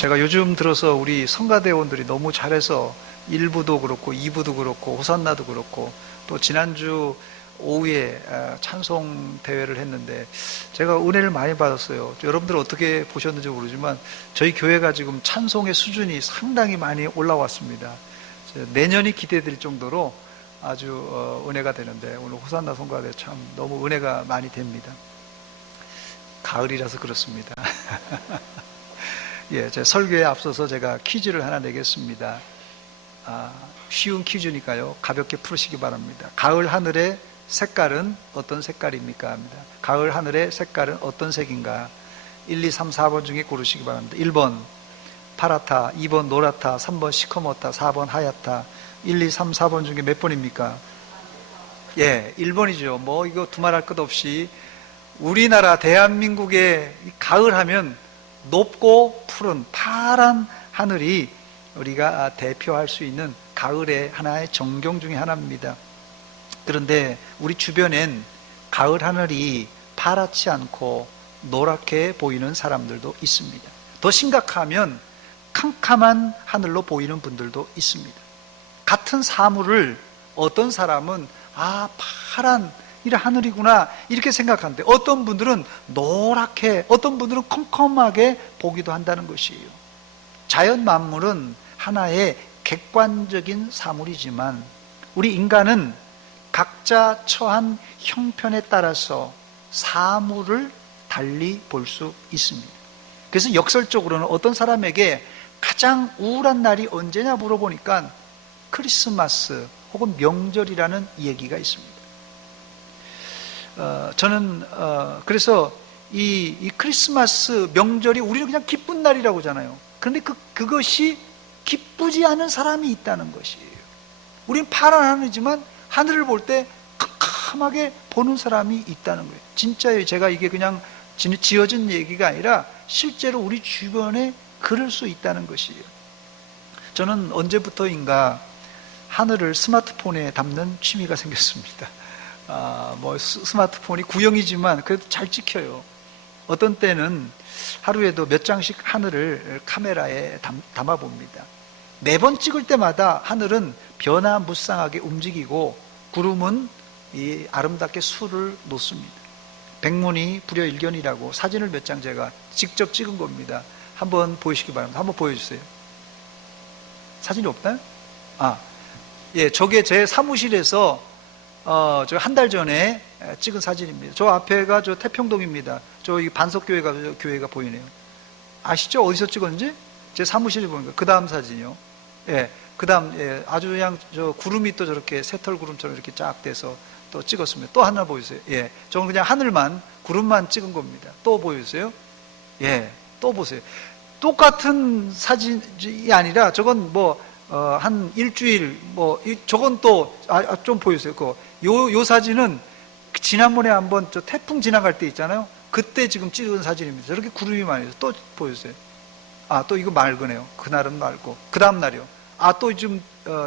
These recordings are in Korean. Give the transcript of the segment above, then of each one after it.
제가 요즘 들어서 우리 성가대원들이 너무 잘해서 1부도 그렇고 2부도 그렇고 호산나도 그렇고 또 지난주 오후에 찬송 대회를 했는데 제가 은혜를 많이 받았어요. 여러분들 어떻게 보셨는지 모르지만 저희 교회가 지금 찬송의 수준이 상당히 많이 올라왔습니다. 내년이 기대될 정도로 아주 은혜가 되는데 오늘 호산나 성가대 참 너무 은혜가 많이 됩니다. 가을이라서 그렇습니다. 예, 제 설교에 앞서서 제가 퀴즈를 하나 내겠습니다. 쉬운 퀴즈니까요. 가볍게 풀으시기 바랍니다. 가을 하늘의 색깔은 어떤 색깔입니까? 합니다. 가을 하늘의 색깔은 어떤 색인가? 1, 2, 3, 4번 중에 고르시기 바랍니다. 1번 파랗다, 2번 노랗다, 3번 시커멓다, 4번 하얗다. 1, 2, 3, 4번 중에 몇 번입니까? 예, 1번이죠. 뭐 이거 두말할 것 없이 우리나라 대한민국의 가을 하면 높고 푸른 파란 하늘이 우리가 대표할 수 있는 가을의 하나의 정경 중에 하나입니다. 그런데 우리 주변엔 가을 하늘이 파랗지 않고 노랗게 보이는 사람들도 있습니다. 더 심각하면 캄캄한 하늘로 보이는 분들도 있습니다. 같은 사물을 어떤 사람은 파란 이런 하늘이구나 이렇게 생각하는데 어떤 분들은 노랗게 어떤 분들은 컴컴하게 보기도 한다는 것이에요. 자연 만물은 하나의 객관적인 사물이지만 우리 인간은 각자 처한 형편에 따라서 사물을 달리 볼 수 있습니다. 그래서 역설적으로는 어떤 사람에게 가장 우울한 날이 언제냐 물어보니까 크리스마스 혹은 명절이라는 얘기가 있습니다. 저는 그래서 이 크리스마스 명절이 우리는 그냥 기쁜 날이라고 하잖아요. 그런데 그것이 기쁘지 않은 사람이 있다는 것이에요. 우리는 파란 하늘이지만 하늘을 볼 때 캄캄하게 보는 사람이 있다는 거예요. 진짜예요. 제가 이게 그냥 지어진 얘기가 아니라 실제로 우리 주변에 그럴 수 있다는 것이에요. 저는 언제부터인가 하늘을 스마트폰에 담는 취미가 생겼습니다. 스마트폰이 구형이지만 그래도 잘 찍혀요. 어떤 때는 하루에도 몇 장씩 하늘을 카메라에 담아봅니다. 매번 찍을 때마다 하늘은 변화무쌍하게 움직이고 구름은 아름답게 수를 놓습니다. 백문이 불여일견이라고 사진을 몇 장 제가 직접 찍은 겁니다. 한번 보시기 바랍니다. 한번 보여주세요. 사진이 없나요? 예, 저게 제 사무실에서 저 한 달 전에 찍은 사진입니다. 저 앞에가 저 태평동입니다. 저 반석교회가 보이네요. 아시죠? 어디서 찍었는지? 제 사무실에 보니까 그 다음 사진이요. 예, 그 다음 아주 그냥 저 구름이 또 저렇게 새털 구름처럼 이렇게 쫙 돼서 또 찍었습니다. 또 하나 보여주세요. 예, 저는 그냥 하늘만 구름만 찍은 겁니다. 또 보여주세요. 예, 또 보세요. 똑같은 사진이 아니라 저건 한 일주일, 저건 또, 좀 보여주세요. 요 사진은 지난번에 한번 저 태풍 지나갈 때 있잖아요. 그때 지금 찍은 사진입니다. 저렇게 구름이 많이 있어요. 또 보여주세요. 또 이거 맑으네요. 그날은 맑고. 그 다음 날이요. 또 지금,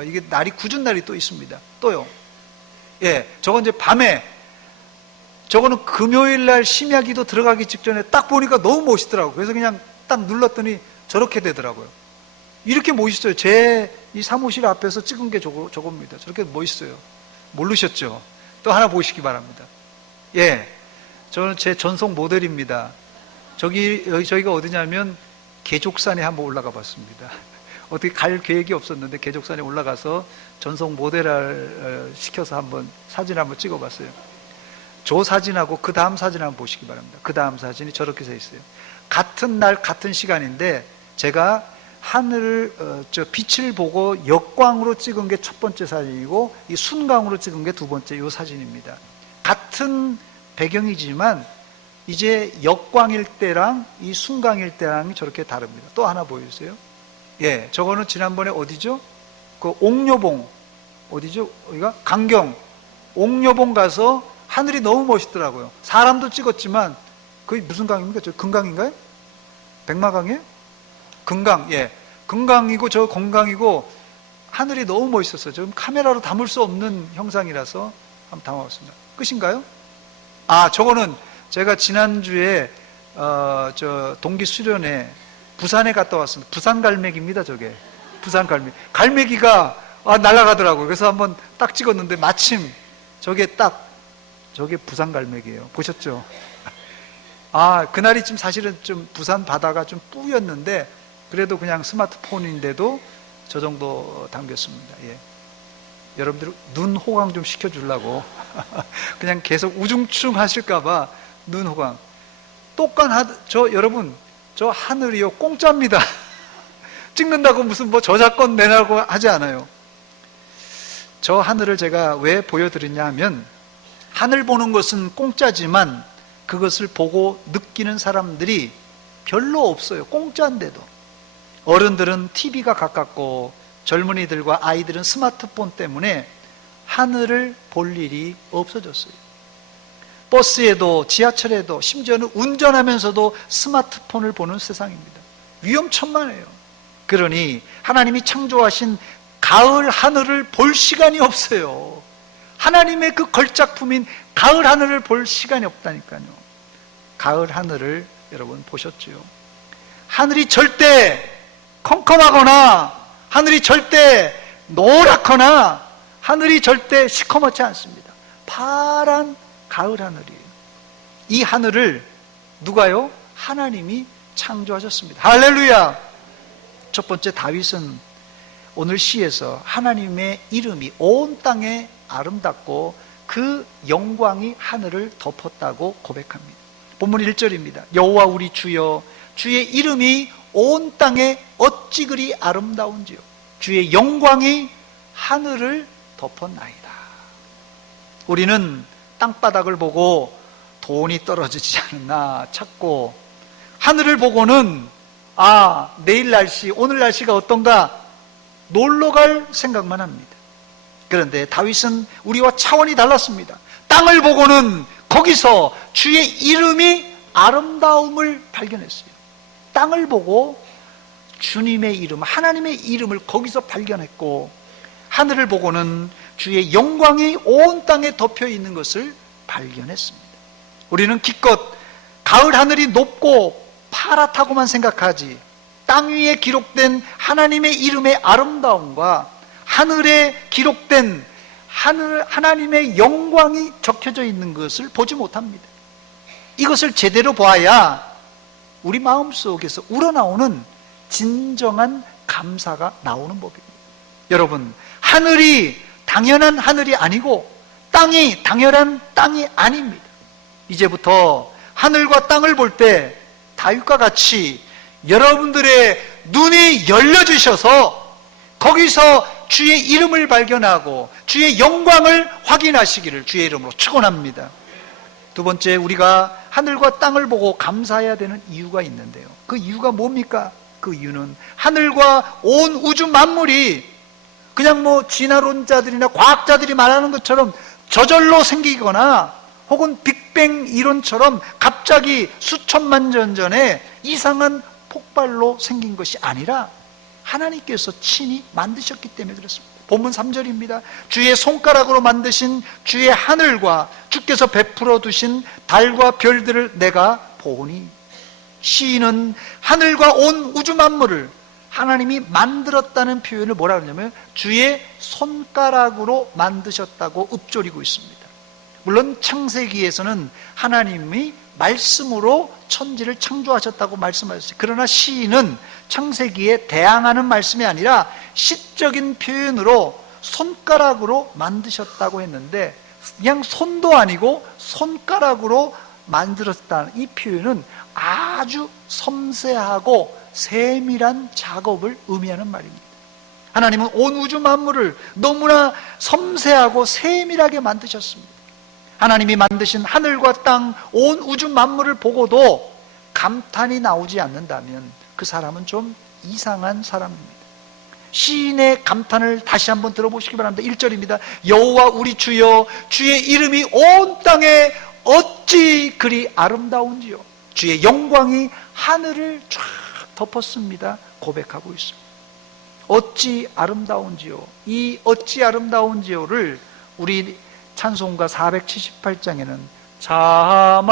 이게 날이 굳은 날이 또 있습니다. 또요. 예, 저건 이제 밤에, 저거는 금요일 날 심야기도 들어가기 직전에 딱 보니까 너무 멋있더라고요. 그래서 그냥 딱 눌렀더니 저렇게 되더라고요. 이렇게 멋있어요. 제 이 사무실 앞에서 찍은 게 저겁니다. 저렇게 멋있어요. 모르셨죠? 또 하나 보시기 바랍니다. 예, 저는 제 전속 모델입니다. 저희가 어디냐면 계족산에 한번 올라가 봤습니다. 어떻게 갈 계획이 없었는데 계족산에 올라가서 전속 모델을 시켜서 사진 한번 찍어봤어요. 저 사진하고 그 다음 사진 한번 보시기 바랍니다. 그 다음 사진이 저렇게 서 있어요. 같은 날 같은 시간인데 제가 하늘을 빛을 보고 역광으로 찍은 게 첫 번째 사진이고 이 순광으로 찍은 게 두 번째 이 사진입니다. 같은 배경이지만 이제 역광일 때랑 이 순광일 때랑 저렇게 다릅니다. 또 하나 보여주세요. 예, 저거는 지난번에 어디죠? 그 옥녀봉 어디죠? 여기가 강경 옥녀봉 가서 하늘이 너무 멋있더라고요. 사람도 찍었지만 그게 무슨 강입니까? 저 금강인가요? 백마강이에요? 금강, 예. 금강이고 저 건강이고 하늘이 너무 멋있었어요. 지금 카메라로 담을 수 없는 형상이라서 한번 담아봤습니다. 끝인가요? 저거는 제가 지난주에 저 동기 수련회 부산에 갔다 왔습니다. 부산 갈매기입니다, 저게. 부산 갈매기. 갈매기가 날아가더라고요. 그래서 한번 딱 찍었는데 마침 저게 부산 갈매기예요. 보셨죠? 그날이 좀 사실은 좀 부산 바다가 좀 뿌였는데 그래도 그냥 스마트폰인데도 저 정도 담겼습니다. 예. 여러분들 눈 호강 좀 시켜주려고 그냥 계속 우중충 하실까봐 눈 호강. 여러분, 저 하늘이요, 공짜입니다. 찍는다고 무슨 저작권 내라고 하지 않아요. 저 하늘을 제가 왜 보여드리냐 하면, 하늘 보는 것은 공짜지만 그것을 보고 느끼는 사람들이 별로 없어요. 공짜인데도. 어른들은 TV가 가깝고 젊은이들과 아이들은 스마트폰 때문에 하늘을 볼 일이 없어졌어요. 버스에도 지하철에도 심지어는 운전하면서도 스마트폰을 보는 세상입니다. 위험천만해요. 그러니 하나님이 창조하신 가을 하늘을 볼 시간이 없어요. 하나님의 그 걸작품인 가을 하늘을 볼 시간이 없다니까요. 가을 하늘을 여러분 보셨죠? 하늘이 절대 컴컴하거나 하늘이 절대 노랗거나 하늘이 절대 시커멓지 않습니다. 파란 가을 하늘이에요. 이 하늘을 누가요? 하나님이 창조하셨습니다. 할렐루야! 첫 번째, 다윗은 오늘 시에서 하나님의 이름이 온 땅에 아름답고 그 영광이 하늘을 덮었다고 고백합니다. 본문 1절입니다. 여호와 우리 주여, 주의 이름이 온 땅에 어찌 그리 아름다운지요. 주의 영광이 하늘을 덮었나이다. 우리는 땅바닥을 보고 돈이 떨어지지 않나 찾고, 하늘을 보고는 내일 날씨, 오늘 날씨가 어떤가 놀러 갈 생각만 합니다. 그런데 다윗은 우리와 차원이 달랐습니다. 땅을 보고는 거기서 주의 이름이 아름다움을 발견했어요. 땅을 보고 주님의 이름, 하나님의 이름을 거기서 발견했고, 하늘을 보고는 주의 영광이 온 땅에 덮여 있는 것을 발견했습니다. 우리는 기껏 가을 하늘이 높고 파랗다고만 생각하지, 땅 위에 기록된 하나님의 이름의 아름다움과 하늘에 기록된 하나님의 영광이 적혀져 있는 것을 보지 못합니다. 이것을 제대로 보아야 우리 마음속에서 우러나오는 진정한 감사가 나오는 법입니다. 여러분, 하늘이 당연한 하늘이 아니고 땅이 당연한 땅이 아닙니다. 이제부터 하늘과 땅을 볼 때 다윗과 같이 여러분들의 눈이 열려주셔서 거기서 주의 이름을 발견하고 주의 영광을 확인하시기를 주의 이름으로 축원합니다. 두 번째, 우리가 하늘과 땅을 보고 감사해야 되는 이유가 있는데요. 그 이유가 뭡니까? 그 이유는 하늘과 온 우주 만물이 그냥 진화론자들이나 과학자들이 말하는 것처럼 저절로 생기거나 혹은 빅뱅 이론처럼 갑자기 수천만 년 전에 이상한 폭발로 생긴 것이 아니라 하나님께서 친히 만드셨기 때문에 그렇습니다. 본문 3절입니다. 주의 손가락으로 만드신 주의 하늘과 주께서 베풀어 두신 달과 별들을 내가 보니. 시인은 하늘과 온 우주 만물을 하나님이 만들었다는 표현을 뭐라 그러냐면 주의 손가락으로 만드셨다고 읊조리고 있습니다. 물론 창세기에서는 하나님이 말씀으로 천지를 창조하셨다고 말씀하셨어요. 그러나 시인은 창세기에 대항하는 말씀이 아니라 시적인 표현으로 손가락으로 만드셨다고 했는데, 그냥 손도 아니고 손가락으로 만들었다는 이 표현은 아주 섬세하고 세밀한 작업을 의미하는 말입니다. 하나님은 온 우주 만물을 너무나 섬세하고 세밀하게 만드셨습니다. 하나님이 만드신 하늘과 땅, 온 우주 만물을 보고도 감탄이 나오지 않는다면 그 사람은 좀 이상한 사람입니다. 시인의 감탄을 다시 한번 들어보시기 바랍니다. 1절입니다. 여호와 우리 주여, 주의 이름이 온 땅에 어찌 그리 아름다운지요. 주의 영광이 하늘을 쫙 덮었습니다. 고백하고 있습니다. 어찌 아름다운지요. 이 어찌 아름다운지요를 우리 찬송가 478장에는 참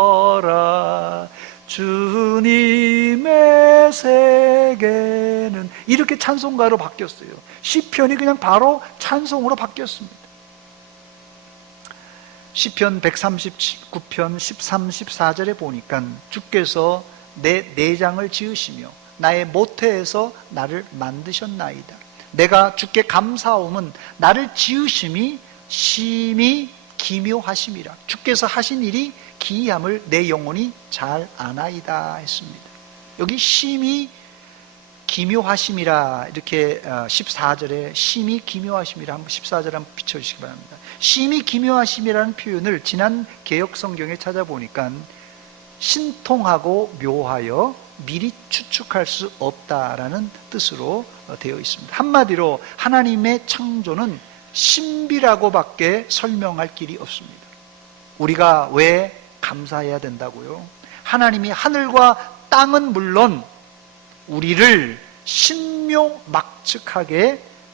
아름다워라 주님의 세계는, 이렇게 찬송가로 바뀌었어요. 시편이 그냥 바로 찬송으로 바뀌었습니다. 시편 139편 13, 14절에 보니까 주께서 내 내장을 지으시며 나의 모태에서 나를 만드셨나이다. 내가 주께 감사함은 나를 지으심이 심히 기묘하심이라. 주께서 하신 일이 기이함을 내 영혼이 잘 아나이다 했습니다. 여기 심히 기묘하심이라, 이렇게 14절에 심히 기묘하심이라, 한번 14절 한번 비춰주시기 바랍니다. 심히 기묘하심이라는 표현을 지난 개역성경에 찾아보니까 신통하고 묘하여 미리 추측할 수 없다라는 뜻으로 되어 있습니다. 한마디로 하나님의 창조는 신비라고밖에 설명할 길이 없습니다. 우리가 왜 감사해야 된다고요? 하나님이 하늘과 땅은 물론 우리를 신묘막측하게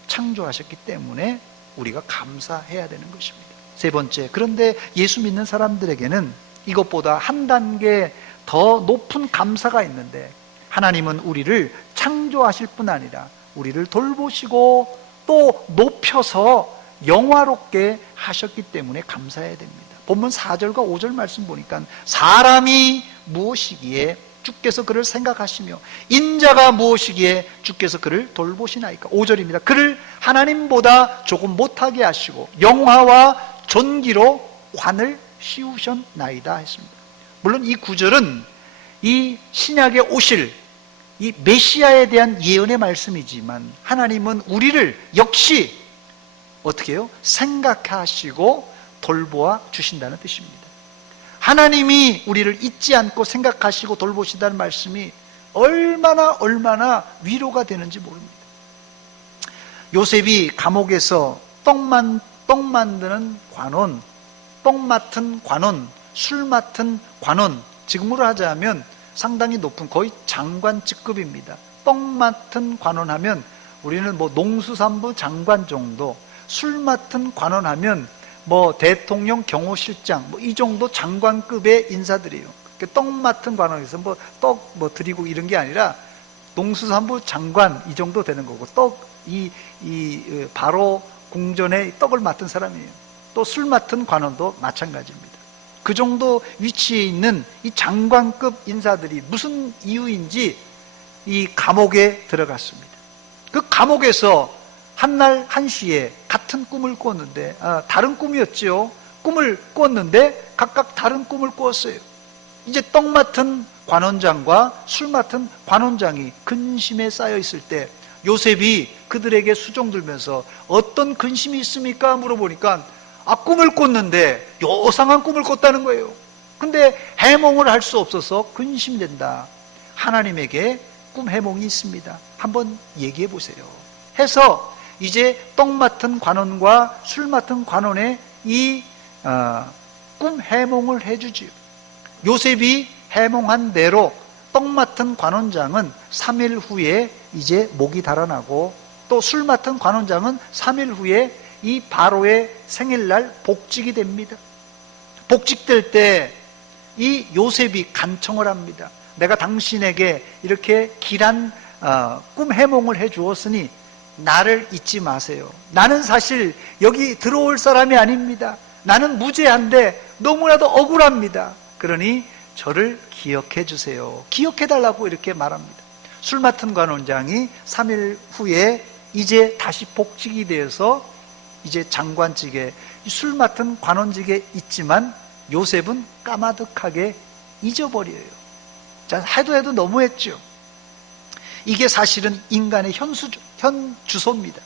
창조하셨기 때문에 우리가 감사해야 되는 것입니다. 세 번째, 그런데 예수 믿는 사람들에게는 이것보다 한 단계 더 높은 감사가 있는데, 하나님은 우리를 창조하실 뿐 아니라 우리를 돌보시고 또 높여서 영화롭게 하셨기 때문에 감사해야 됩니다. 본문 4절과 5절 말씀 보니까 사람이 무엇이기에 주께서 그를 생각하시며 인자가 무엇이기에 주께서 그를 돌보시나이까. 5절입니다. 그를 하나님보다 조금 못하게 하시고 영화와 존귀로 관을 씌우셨나이다 했습니다. 물론 이 구절은 이 신약에 오실 이 메시아에 대한 예언의 말씀이지만, 하나님은 우리를 역시 어떻게 해요? 생각하시고 돌보아 주신다는 뜻입니다. 하나님이 우리를 잊지 않고 생각하시고 돌보신다는 말씀이 얼마나 위로가 되는지 모릅니다. 요셉이 감옥에서 떡 만드는 관원, 떡 맡은 관원, 술 맡은 관원, 지금으로 하자면 상당히 높은, 거의 장관 직급입니다. 떡 맡은 관원 하면 우리는 뭐 농수산부 장관 정도, 술 맡은 관원 하면 뭐 대통령 경호실장 뭐 이 정도 장관급의 인사들이에요. 떡 맡은 관원에서 뭐 떡 뭐 드리고 이런 게 아니라 농수산부 장관 이 정도 되는 거고, 바로 궁전에 떡을 맡은 사람이에요. 또 술 맡은 관원도 마찬가지입니다. 그 정도 위치에 있는 이 장관급 인사들이 무슨 이유인지 이 감옥에 들어갔습니다. 그 감옥에서 한날 한시에 같은 꿈을 꿨는데, 다른 꿈이었죠. 꿈을 꿨는데 각각 다른 꿈을 꾸었어요. 이제 떡 맡은 관원장과 술 맡은 관원장이 근심에 쌓여 있을 때 요셉이 그들에게 수종 들면서 어떤 근심이 있습니까? 물어보니까 꿈을 꿨는데 요상한 꿈을 꿨다는 거예요. 근데 해몽을 할 수 없어서 근심된다. 하나님에게 꿈 해몽이 있습니다. 한번 얘기해 보세요. 해서 이제 떡 맡은 관원과 술 맡은 관원의 이 꿈 해몽을 해주지요. 요셉이 해몽한 대로 떡 맡은 관원장은 3일 후에 이제 목이 달아나고, 또 술 맡은 관원장은 3일 후에 이 바로의 생일날 복직이 됩니다. 복직될 때 이 요셉이 간청을 합니다. 내가 당신에게 이렇게 길한 꿈 해몽을 해 주었으니 나를 잊지 마세요. 나는 사실 여기 들어올 사람이 아닙니다. 나는 무죄한데 너무나도 억울합니다. 그러니 저를 기억해 주세요. 기억해 달라고 이렇게 말합니다. 술 맡은 관원장이 3일 후에 이제 다시 복직이 되어서 이제 장관직에, 술 맡은 관원직에 있지만 요셉은 까마득하게 잊어버려요. 자, 해도 너무했죠. 이게 사실은 인간의 현주소입니다.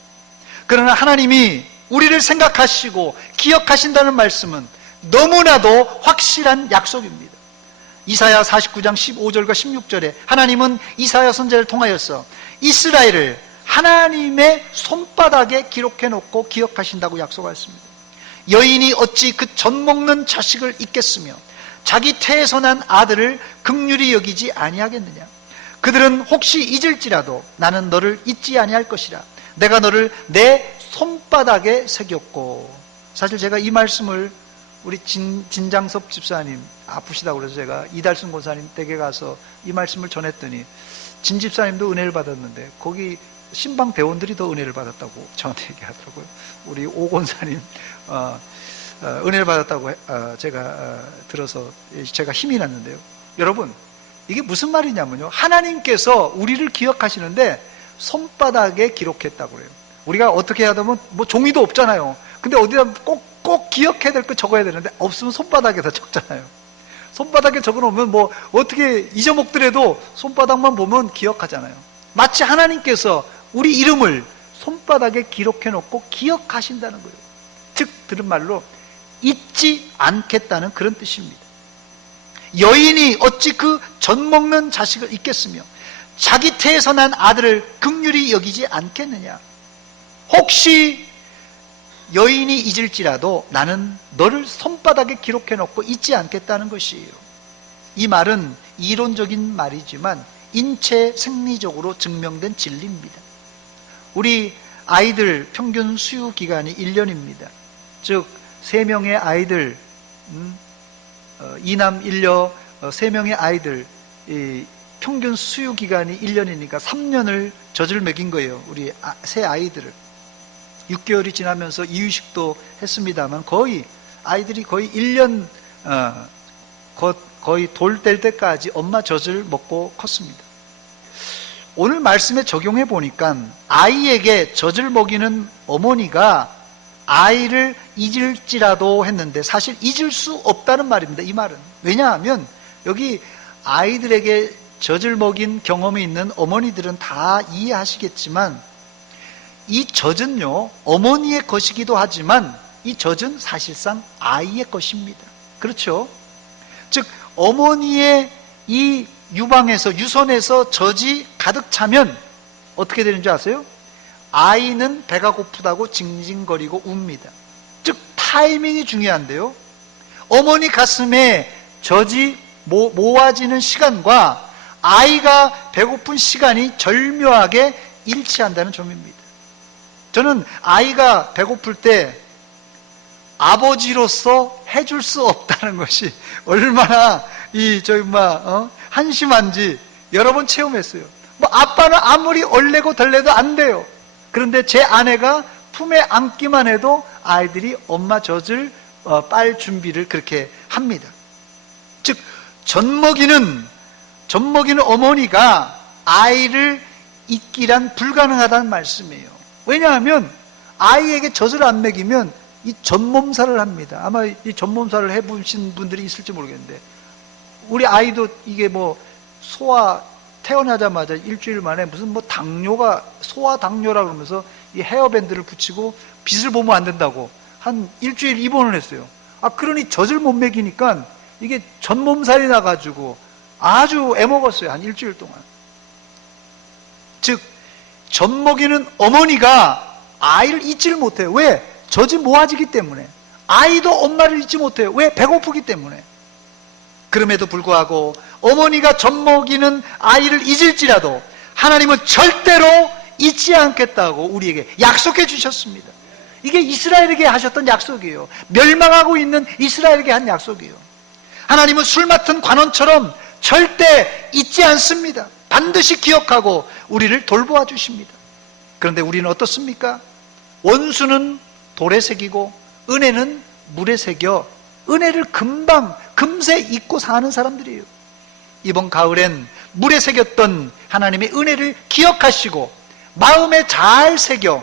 그러나 하나님이 우리를 생각하시고 기억하신다는 말씀은 너무나도 확실한 약속입니다. 이사야 49장 15절과 16절에 하나님은 이사야 선지자를 통하여서 이스라엘을 하나님의 손바닥에 기록해 놓고 기억하신다고 약속하였습니다. 여인이 어찌 그 젖 먹는 자식을 잊겠으며 자기 태에서 난 아들을 긍휼히 여기지 아니하겠느냐. 그들은 혹시 잊을지라도 나는 너를 잊지 아니할 것이라. 내가 너를 내 손바닥에 새겼고. 사실 제가 이 말씀을 우리 진장섭 집사님 아프시다고 그래서 제가 이달순 권사님 댁에 가서 이 말씀을 전했더니 진 집사님도 은혜를 받았는데 거기 신방 대원들이 더 은혜를 받았다고 저한테 얘기하더라고요. 우리 오 권사님 은혜를 받았다고 제가 들어서 제가 힘이 났는데요. 여러분, 이게 무슨 말이냐면요, 하나님께서 우리를 기억하시는데 손바닥에 기록했다고 그래요. 우리가 어떻게 해야 되면 뭐 종이도 없잖아요. 근데 어디다 꼭 기억해야 될 거 적어야 되는데 없으면 손바닥에다 적잖아요. 손바닥에 적어놓으면 뭐 어떻게 잊어먹더라도 손바닥만 보면 기억하잖아요. 마치 하나님께서 우리 이름을 손바닥에 기록해놓고 기억하신다는 거예요. 즉 들은 말로 잊지 않겠다는 그런 뜻입니다. 여인이 어찌 그 젖먹는 자식을 잊겠으며 자기 태에서 난 아들을 긍휼히 여기지 않겠느냐. 혹시 여인이 잊을지라도 나는 너를 손바닥에 기록해놓고 잊지 않겠다는 것이에요. 이 말은 이론적인 말이지만 인체 생리적으로 증명된 진리입니다. 우리 아이들 평균 수유 기간이 1년입니다. 즉 3명의 아이들, 2남 1녀 3명의 아이들 평균 수유 기간이 1년이니까 3년을 젖을 먹인 거예요. 우리 새 아이들을. 6개월이 지나면서 이유식도 했습니다만 아이들이 거의 1년 거의 돌 될 때까지 엄마 젖을 먹고 컸습니다. 오늘 말씀에 적용해 보니까 아이에게 젖을 먹이는 어머니가 아이를 잊을지라도 했는데 사실 잊을 수 없다는 말입니다. 이 말은. 왜냐하면 여기 아이들에게 젖을 먹인 경험이 있는 어머니들은 다 이해하시겠지만 이 젖은요, 어머니의 것이기도 하지만 이 젖은 사실상 아이의 것입니다. 그렇죠? 즉 어머니의 이 유선에서 젖이 가득 차면 어떻게 되는 줄 아세요? 아이는 배가 고프다고 징징거리고 웁니다. 즉 타이밍이 중요한데요, 어머니 가슴에 젖이 모아지는 시간과 아이가 배고픈 시간이 절묘하게 일치한다는 점입니다. 저는 아이가 배고플 때 아버지로서 해줄 수 없다는 것이 얼마나 한심한지 여러 번 체험했어요. 아빠는 아무리 얼레고 덜레도 안 돼요. 그런데 제 아내가 품에 안기만 해도 아이들이 엄마 젖을 빨 준비를 그렇게 합니다. 즉 젖먹이는 어머니가 아이를 잊기란 불가능하다는 말씀이에요. 왜냐하면 아이에게 젖을 안 먹이면 이 젖몸살을 합니다. 아마 이 젖몸살을 해보신 분들이 있을지 모르겠는데 우리 아이도 이게 소아 태어나자마자 일주일 만에 무슨 당뇨가 소아 당뇨라 그러면서 이 헤어밴드를 붙이고 빛을 보면 안 된다고 한 일주일 입원을 했어요. 그러니 젖을 못 먹이니까 이게 젖몸살이 나가지고 아주 애먹었어요. 한 일주일 동안. 즉 젖 먹이는 어머니가 아이를 잊지를 못해요. 왜? 젖이 모아지기 때문에. 아이도 엄마를 잊지 못해요. 왜? 배고프기 때문에. 그럼에도 불구하고 어머니가 젖 먹이는 아이를 잊을지라도 하나님은 절대로 잊지 않겠다고 우리에게 약속해 주셨습니다. 이게 이스라엘에게 하셨던 약속이에요. 멸망하고 있는 이스라엘에게 한 약속이에요. 하나님은 술 맡은 관원처럼 절대 잊지 않습니다. 반드시 기억하고 우리를 돌보아 주십니다. 그런데 우리는 어떻습니까? 원수는 돌에 새기고 은혜는 물에 새겨 은혜를 금세 잊고 사는 사람들이에요. 이번 가을엔 물에 새겼던 하나님의 은혜를 기억하시고 마음에 잘 새겨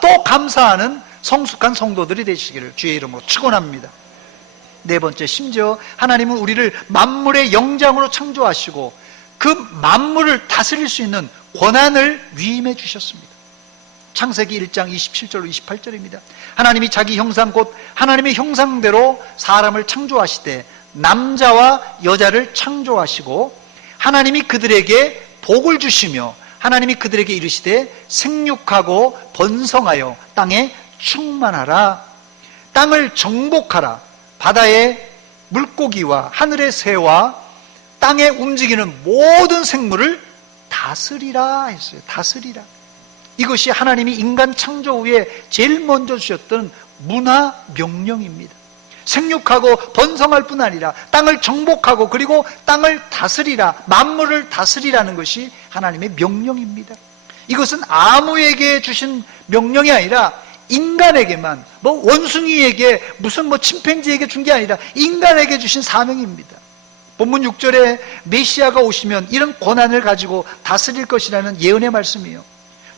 또 감사하는 성숙한 성도들이 되시기를 주의 이름으로 축원합니다. 네 번째, 심지어 하나님은 우리를 만물의 영장으로 창조하시고 그 만물을 다스릴 수 있는 권한을 위임해 주셨습니다. 창세기 1장 27절로 28절입니다. 하나님이 자기 형상 곧 하나님의 형상대로 사람을 창조하시되 남자와 여자를 창조하시고 하나님이 그들에게 복을 주시며 하나님이 그들에게 이르시되 생육하고 번성하여 땅에 충만하라. 땅을 정복하라. 바다의 물고기와 하늘의 새와 땅에 움직이는 모든 생물을 다스리라 했어요. 다스리라. 이것이 하나님이 인간 창조 후에 제일 먼저 주셨던 문화 명령입니다. 생육하고 번성할 뿐 아니라 땅을 정복하고 그리고 땅을 다스리라, 만물을 다스리라는 것이 하나님의 명령입니다. 이것은 아무에게 주신 명령이 아니라 인간에게만, 원숭이에게, 무슨 침팬지에게 준 게 아니라 인간에게 주신 사명입니다. 본문 6절에 메시아가 오시면 이런 권한을 가지고 다스릴 것이라는 예언의 말씀이에요.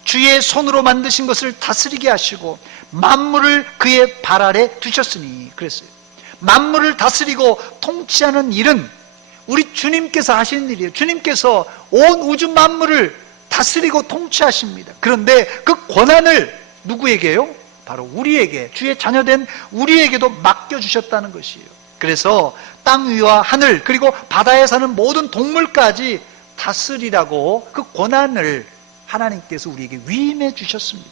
주의 손으로 만드신 것을 다스리게 하시고 만물을 그의 발 아래 두셨으니, 그랬어요. 만물을 다스리고 통치하는 일은 우리 주님께서 하시는 일이에요. 주님께서 온 우주 만물을 다스리고 통치하십니다. 그런데 그 권한을 누구에게요? 바로 우리에게, 주의 자녀된 우리에게도 맡겨주셨다는 것이에요. 그래서 땅 위와 하늘 그리고 바다에 사는 모든 동물까지 다스리라고 그 권한을 하나님께서 우리에게 위임해 주셨습니다.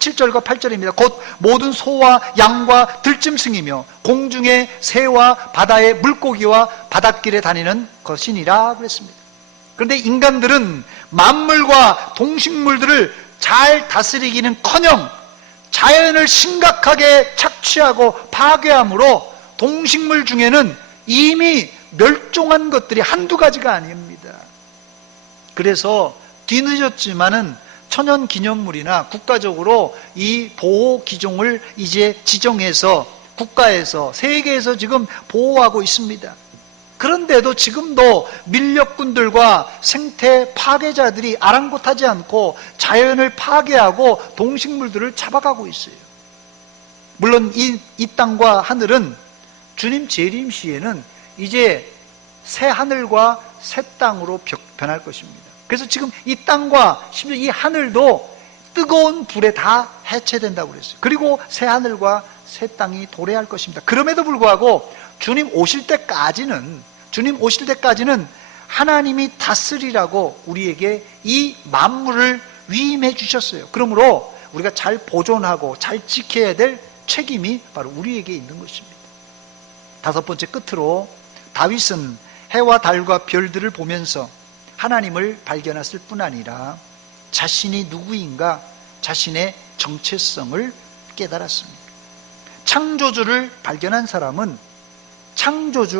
7절과 8절입니다. 곧 모든 소와 양과 들짐승이며 공중의 새와 바다의 물고기와 바닷길에 다니는 것이니라 그랬습니다. 그런데 인간들은 만물과 동식물들을 잘 다스리기는커녕 자연을 심각하게 착취하고 파괴함으로 동식물 중에는 이미 멸종한 것들이 한두 가지가 아닙니다. 그래서 뒤늦었지만은 천연기념물이나 국가적으로 이 보호기종을 이제 지정해서 국가에서, 세계에서 지금 보호하고 있습니다. 그런데도 지금도 밀렵꾼들과 생태 파괴자들이 아랑곳하지 않고 자연을 파괴하고 동식물들을 잡아가고 있어요. 물론 이 땅과 하늘은 주님 재림 시에는 이제 새 하늘과 새 땅으로 변할 것입니다. 그래서 지금 이 땅과 심지어 이 하늘도 뜨거운 불에 다 해체된다고 그랬어요. 그리고 새 하늘과 새 땅이 도래할 것입니다. 그럼에도 불구하고 주님 오실 때까지는 하나님이 다스리라고 우리에게 이 만물을 위임해 주셨어요. 그러므로 우리가 잘 보존하고 잘 지켜야 될 책임이 바로 우리에게 있는 것입니다. 다섯 번째, 끝으로 다윗은 해와 달과 별들을 보면서 하나님을 발견했을 뿐 아니라 자신이 누구인가, 자신의 정체성을 깨달았습니다. 창조주를 발견한 사람은,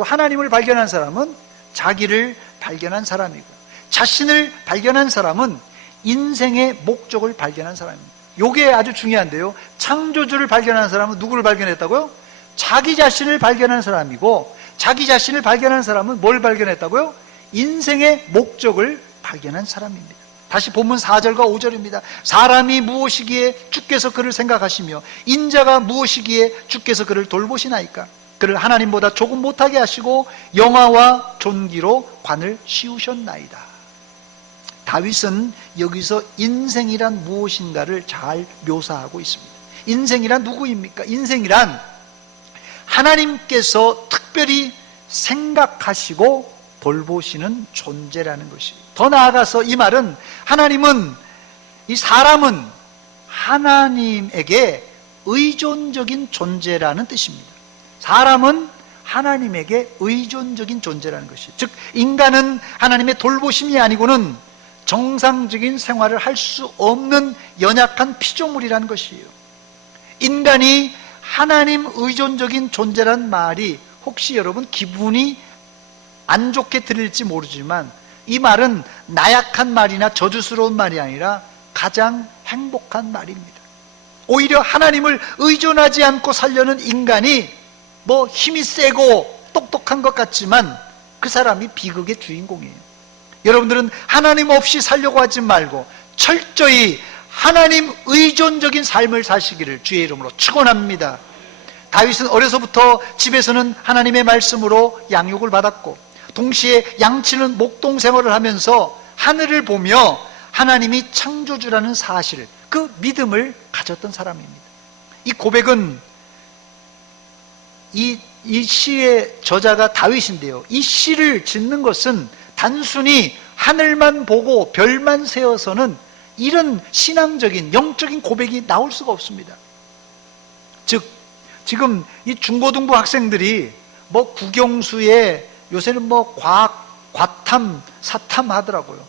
하나님을 발견한 사람은 자기를 발견한 사람이고, 자신을 발견한 사람은 인생의 목적을 발견한 사람입니다. 이게 아주 중요한데요. 창조주를 발견한 사람은 누구를 발견했다고요? 자기 자신을 발견한 사람이고, 자기 자신을 발견한 사람은 뭘 발견했다고요? 인생의 목적을 발견한 사람입니다. 다시 본문 4절과 5절입니다. 사람이 무엇이기에 주께서 그를 생각하시며 인자가 무엇이기에 주께서 그를 돌보시나이까? 그를 하나님보다 조금 못하게 하시고 영화와 존귀로 관을 씌우셨나이다. 다윗은 여기서 인생이란 무엇인가를 잘 묘사하고 있습니다. 인생이란 누구입니까? 인생이란 하나님께서 특별히 생각하시고 돌보시는 존재라는 것이. 더 나아가서 이 말은 이 사람은 하나님에게 의존적인 존재라는 뜻입니다. 사람은 하나님에게 의존적인 존재라는 것이. 즉, 인간은 하나님의 돌보심이 아니고는 정상적인 생활을 할 수 없는 연약한 피조물이라는 것이에요. 인간이 하나님 의존적인 존재란 말이 혹시 여러분 기분이 안 좋게 들릴지 모르지만 이 말은 나약한 말이나 저주스러운 말이 아니라 가장 행복한 말입니다. 오히려 하나님을 의존하지 않고 살려는 인간이 힘이 세고 똑똑한 것 같지만 그 사람이 비극의 주인공이에요. 여러분들은 하나님 없이 살려고 하지 말고 철저히 하나님 의존적인 삶을 사시기를 주의 이름으로 축원합니다. 다윗은 어려서부터 집에서는 하나님의 말씀으로 양육을 받았고 동시에 양치는 목동 생활을 하면서 하늘을 보며 하나님이 창조주라는 사실, 그 믿음을 가졌던 사람입니다. 이 고백은 이 시의 저자가 다윗인데요. 이 시를 짓는 것은 단순히 하늘만 보고 별만 세어서는 이런 신앙적인 영적인 고백이 나올 수가 없습니다. 즉 지금 이 중고등부 학생들이 국영수에 요새는 과탐, 사탐 하더라고요.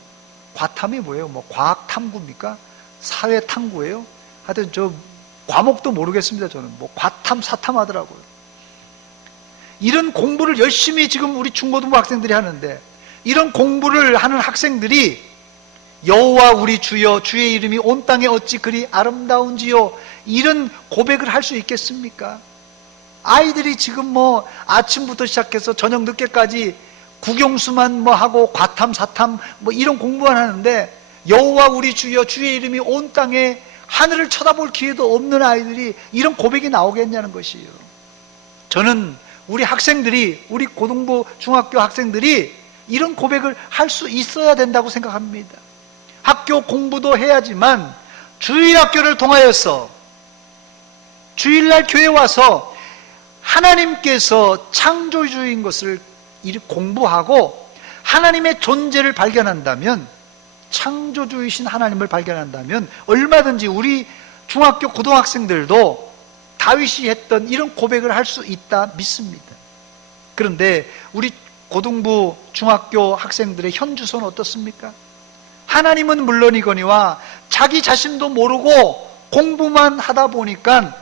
과탐이 뭐예요? 과학 탐구입니까? 사회 탐구예요? 하여튼 과목도 모르겠습니다. 저는 과탐, 사탐 하더라고요. 이런 공부를 열심히 지금 우리 중고등부 학생들이 하는데, 이런 공부를 하는 학생들이 여호와 우리 주여 주의 이름이 온 땅에 어찌 그리 아름다운지요, 이런 고백을 할 수 있겠습니까? 아이들이 지금 뭐 아침부터 시작해서 저녁 늦게까지 국영수만 뭐 하고 과탐 사탐 뭐 이런 공부만 하는데, 여호와 우리 주여 주의 이름이 온 땅에, 하늘을 쳐다볼 기회도 없는 아이들이 이런 고백이 나오겠냐는 것이에요. 저는 우리 학생들이, 우리 고등부 중학교 학생들이 이런 고백을 할 수 있어야 된다고 생각합니다. 학교 공부도 해야지만 주일학교를 통하여서 주일날 교회 와서 하나님께서 창조주인 것을 공부하고 하나님의 존재를 발견한다면, 창조주이신 하나님을 발견한다면 얼마든지 우리 중학교 고등학생들도 다윗이 했던 이런 고백을 할 수 있다 믿습니다. 그런데 우리 고등부 중학교 학생들의 현주소는 어떻습니까? 하나님은 물론이거니와 자기 자신도 모르고 공부만 하다 보니까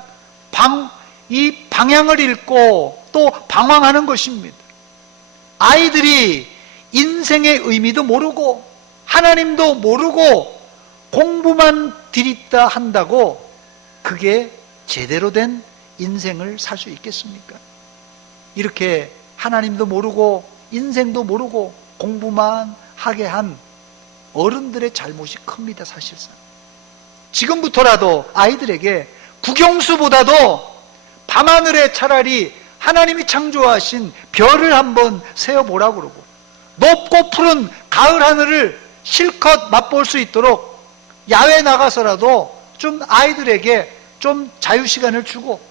이 방향을 잃고 또 방황하는 것입니다. 아이들이 인생의 의미도 모르고 하나님도 모르고 공부만 들이다 한다고 그게 제대로 된 인생을 살 수 있겠습니까? 이렇게 하나님도 모르고 인생도 모르고 공부만 하게 한 어른들의 잘못이 큽니다. 사실상 지금부터라도 아이들에게 국영수보다도 밤하늘에 차라리 하나님이 창조하신 별을 한번 세어보라고 그러고, 높고 푸른 가을 하늘을 실컷 맛볼 수 있도록 야외 나가서라도 좀 아이들에게 좀 자유시간을 주고,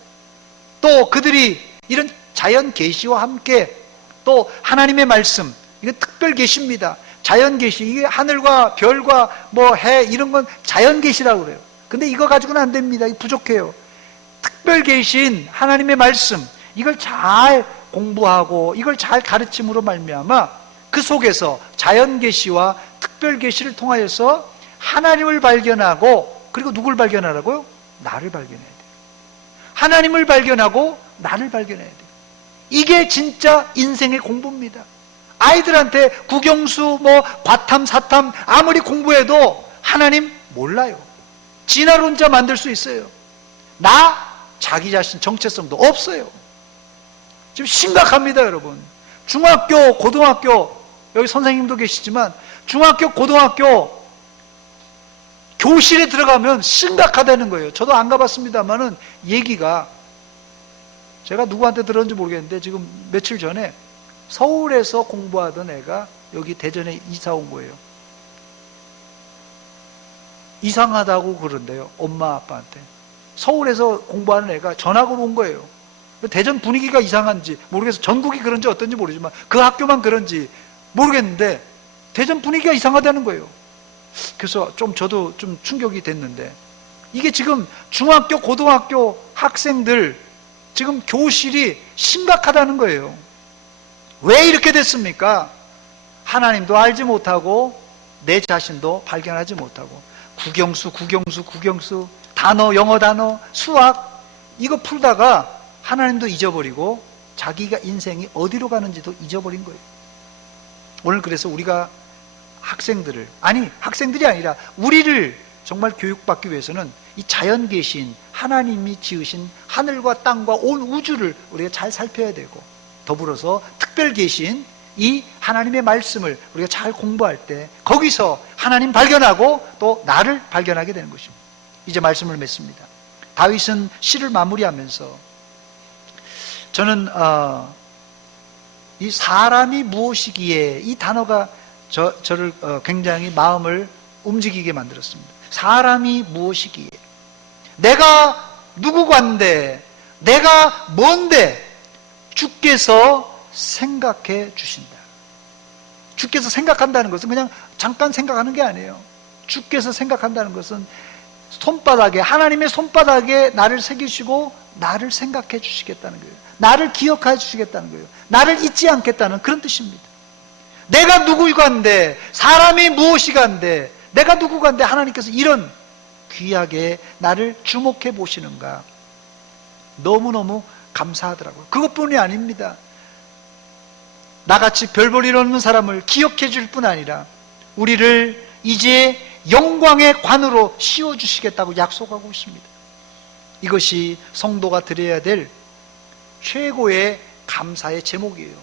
또 그들이 이런 자연 계시와 함께 또 하나님의 말씀, 이건 특별 계시입니다. 자연 계시, 이게 하늘과 별과 뭐 해 이런 건 자연 계시라고 그래요. 근데 이거 가지고는 안 됩니다. 이거 부족해요. 특별 계신 하나님의 말씀, 이걸 잘 공부하고 이걸 잘 가르침으로 말미암아 그 속에서 자연 계시와 특별 계시를 통하여서 하나님을 발견하고, 그리고 누굴 발견하라고요? 나를 발견해야 돼요. 하나님을 발견하고 나를 발견해야 돼요. 이게 진짜 인생의 공부입니다. 아이들한테 국영수 뭐 과탐 사탐 아무리 공부해도 하나님 몰라요. 진화론자 만들 수 있어요. 자기 자신 정체성도 없어요. 지금 심각합니다, 여러분. 중학교, 고등학교, 여기 선생님도 계시지만 중학교, 고등학교 교실에 들어가면 심각하다는 거예요. 저도 안 가봤습니다만은 얘기가, 제가 누구한테 들었는지 모르겠는데 지금 며칠 전에 서울에서 공부하던 애가 여기 대전에 이사 온 거예요. 이상하다고 그런데요, 엄마 아빠한테. 서울에서 공부하는 애가 전학으로 온 거예요. 대전 분위기가 이상한지 모르겠어요. 전국이 그런지 어떤지 모르지만 그 학교만 그런지 모르겠는데 대전 분위기가 이상하다는 거예요. 그래서 저도 좀 충격이 됐는데, 이게 지금 중학교, 고등학교 학생들 지금 교실이 심각하다는 거예요. 왜 이렇게 됐습니까? 하나님도 알지 못하고 내 자신도 발견하지 못하고 국영수, 단어, 영어 단어, 수학 이거 풀다가 하나님도 잊어버리고 자기가 인생이 어디로 가는지도 잊어버린 거예요. 오늘 그래서 우리가 학생들을, 학생들이 아니라 우리를 정말 교육받기 위해서는 이 자연 계신 하나님이 지으신 하늘과 땅과 온 우주를 우리가 잘 살펴야 되고, 더불어서 특별 계신 이 하나님의 말씀을 우리가 잘 공부할 때 거기서 하나님 발견하고 또 나를 발견하게 되는 것입니다. 이제 말씀을 맺습니다. 다윗은 시를 마무리하면서, 저는 이 사람이 무엇이기에, 이 단어가 저를 굉장히 마음을 움직이게 만들었습니다. 사람이 무엇이기에, 내가 누구간데, 내가 뭔데, 주께서 생각해 주신다. 주께서 생각한다는 것은 그냥 잠깐 생각하는 게 아니에요. 주께서 생각한다는 것은 손바닥에, 하나님의 손바닥에 나를 새기시고 나를 생각해 주시겠다는 거예요. 나를 기억해 주시겠다는 거예요. 나를 잊지 않겠다는 그런 뜻입니다. 내가 누구간데, 사람이 무엇이간데, 내가 누구간데 하나님께서 이런 귀하게 나를 주목해 보시는가, 너무너무 감사하더라고요. 그것뿐이 아닙니다. 나같이 별 볼 일 없는 사람을 기억해 줄 뿐 아니라 우리를 이제 영광의 관으로 씌워주시겠다고 약속하고 있습니다. 이것이 성도가 드려야 될 최고의 감사의 제목이에요.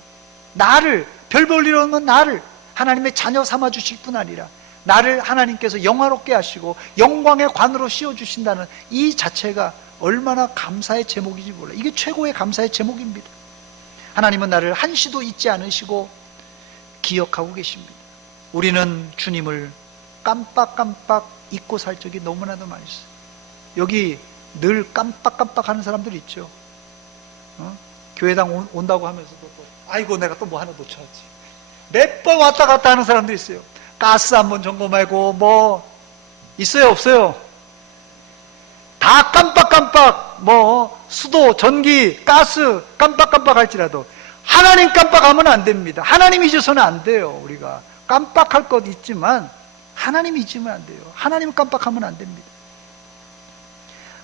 나를, 별 볼 일 없는 나를 하나님의 자녀 삼아 주실 뿐 아니라 나를 하나님께서 영화롭게 하시고 영광의 관으로 씌워주신다는 이 자체가 얼마나 감사의 제목인지 몰라요. 이게 최고의 감사의 제목입니다. 하나님은 나를 한시도 잊지 않으시고 기억하고 계십니다. 우리는 주님을 깜빡깜빡 잊고 살 적이 너무나도 많이 있어요. 여기 늘 깜빡깜빡 하는 사람들 있죠. 교회당 온다고 하면서도 또 아이고 내가 또 뭐 하나 놓쳐야지. 몇 번 왔다 갔다 하는 사람들이 있어요. 가스 한번 점검하고 뭐 있어요 없어요? 다 깜빡깜빡 수도, 전기, 가스 깜빡깜빡 할지라도 하나님 깜빡하면 안 됩니다. 하나님 잊어서는 안 돼요. 우리가 깜빡할 것 있지만 하나님 잊으면 안 돼요. 하나님 깜빡하면 안 됩니다.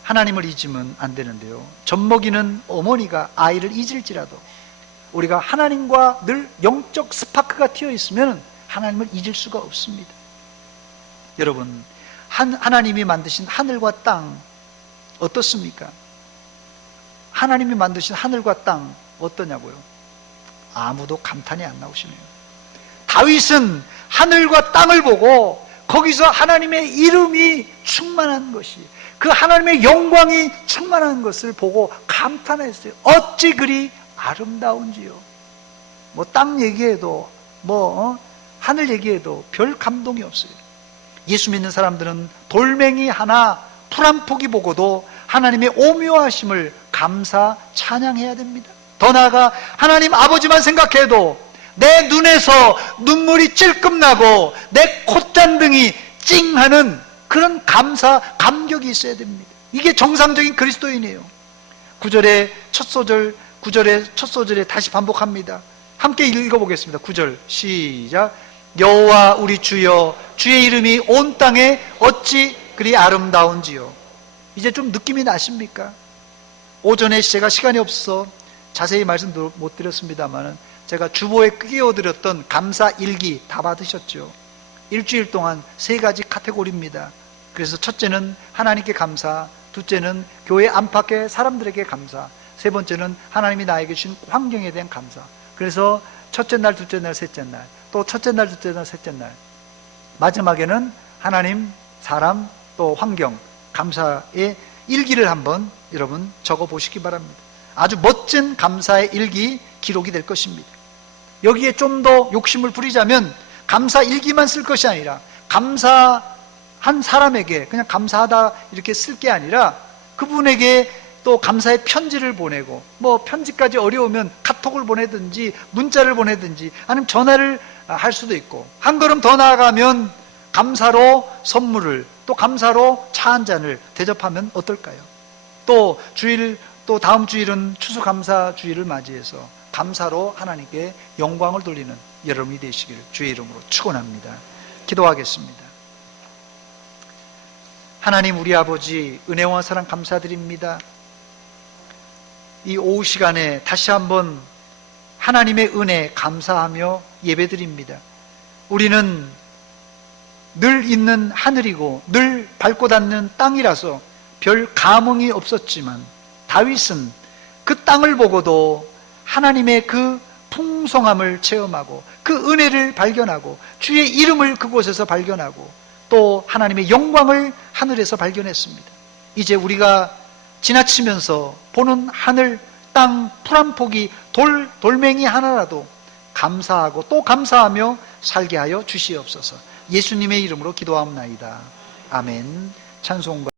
하나님을 잊으면 안 되는데요, 젖먹이는 어머니가 아이를 잊을지라도 우리가 하나님과 늘 영적 스파크가 튀어 있으면 하나님을 잊을 수가 없습니다. 여러분, 하나님이 만드신 하늘과 땅 어떻습니까? 하나님이 만드신 하늘과 땅 어떠냐고요? 아무도 감탄이 안 나오시네요. 다윗은 하늘과 땅을 보고 거기서 하나님의 이름이 충만한 것이, 그 하나님의 영광이 충만한 것을 보고 감탄했어요. 어찌 그리 아름다운지요. 땅 얘기해도 하늘 얘기해도 별 감동이 없어요. 예수 믿는 사람들은 돌멩이 하나, 풀 한 포기 보고도 하나님의 오묘하심을 감사 찬양해야 됩니다. 더 나아가 하나님 아버지만 생각해도 내 눈에서 눈물이 찔끔 나고 내 콧잔등이 찡하는 그런 감사, 감격이 있어야 됩니다. 이게 정상적인 그리스도인이에요. 9절의 첫 소절에 다시 반복합니다. 함께 읽어보겠습니다. 9절 시작. 여호와 우리 주여, 주의 이름이 온 땅에 어찌 그리 아름다운지요. 이제 좀 느낌이 나십니까? 오전에 제가 시간이 없어서 자세히 말씀도 못 드렸습니다만 제가 주보에 끼워드렸던 감사 일기 다 받으셨죠? 일주일 동안 3가지 카테고리입니다. 그래서 첫째는 하나님께 감사, 둘째는 교회 안팎의 사람들에게 감사, 세 번째는 하나님이 나에게 주신 환경에 대한 감사. 그래서 첫째 날, 둘째 날, 셋째 날, 또 첫째 날, 둘째 날, 셋째 날, 마지막에는 하나님, 사람, 또 환경, 감사의 일기를 한번 여러분 적어 보시기 바랍니다. 아주 멋진 감사의 일기 기록이 될 것입니다. 여기에 좀 더 욕심을 부리자면 감사 일기만 쓸 것이 아니라 감사한 사람에게 그냥 감사하다 이렇게 쓸 게 아니라 그분에게 또 감사의 편지를 보내고, 편지까지 어려우면 카톡을 보내든지 문자를 보내든지 아니면 전화를 할 수도 있고, 한 걸음 더 나아가면 감사로 선물을, 또 감사로 차 한 잔을 대접하면 어떨까요? 또 다음 주일은 추수감사주일을 맞이해서 감사로 하나님께 영광을 돌리는 여러분이 되시기를 주의 이름으로 축원합니다. 기도하겠습니다. 하나님 우리 아버지, 은혜와 사랑 감사드립니다. 이 오후 시간에 다시 한번 하나님의 은혜 감사하며 예배드립니다. 우리는 늘 있는 하늘이고 늘 밟고 닿는 땅이라서 별 감흥이 없었지만 다윗은 그 땅을 보고도 하나님의 그 풍성함을 체험하고 그 은혜를 발견하고 주의 이름을 그곳에서 발견하고 또 하나님의 영광을 하늘에서 발견했습니다. 이제 우리가 지나치면서 보는 하늘, 땅, 풀 한 포기, 돌멩이 하나라도 감사하고 또 감사하며 살게 하여 주시옵소서. 예수님의 이름으로 기도하옵나이다. 아멘. 찬송가